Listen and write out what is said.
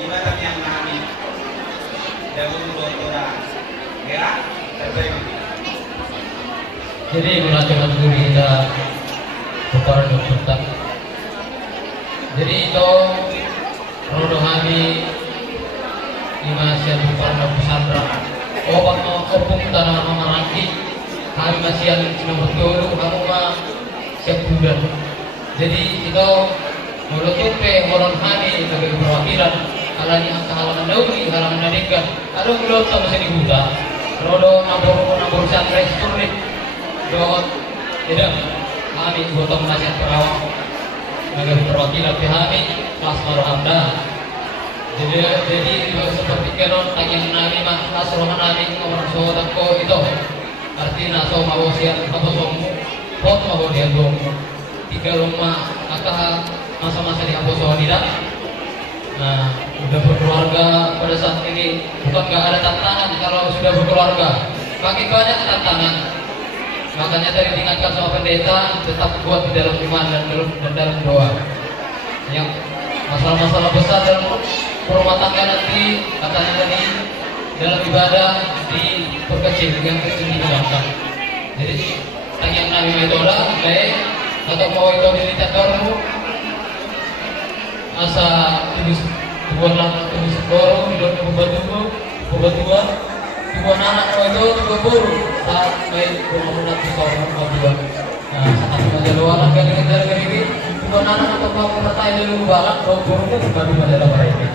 ibarat yang kami dahulu doktoran ya terbaik. Jadi melakukan diri kita kepada dokter. Jadi itu rodo kami lima siap kepada pesantren. Obat opung tanah memerangki kami masih yang nomor dulu kamu mah siap bulan. Jadi itu mulut tupe orang kami sebagai perwakilan alani angka halaman dauni halaman nadika ada mulut sama sini buta rodo nabur santri sulit dot tidak kami gotong nasihat perawat sebagai perwakilan kami kelas marhamda jadi seperti kenon tanya nabi mah nasrohan nabi nomor sodako itu artinya so mau siap apa somu pot mau dia dong tiga rumah akah masa-masa di Aposo tidak. Nah, sudah berkeluarga pada saat ini bukan nggak ada tantangan kalau sudah berkeluarga, makin banyak tantangan. Makanya tadi diingatkan sama pendeta tetap kuat di dalam iman dan dalam doa. Yang masalah-masalah besar dalam rumah tangga nanti katanya tadi dalam ibadah diperkecil, yang kecil dikembangkan. Jadi tanya Nabi Metoda, atau mau itu dilihat asa tulis buatlah tulis borong hidup bebatuan dua anak itu berburu saat baik rumah nanti seorang dua nah saat saja doang kan dengan dari ini dua anak atau mau bertanya dulu balak berburu itu baru pada lebar ini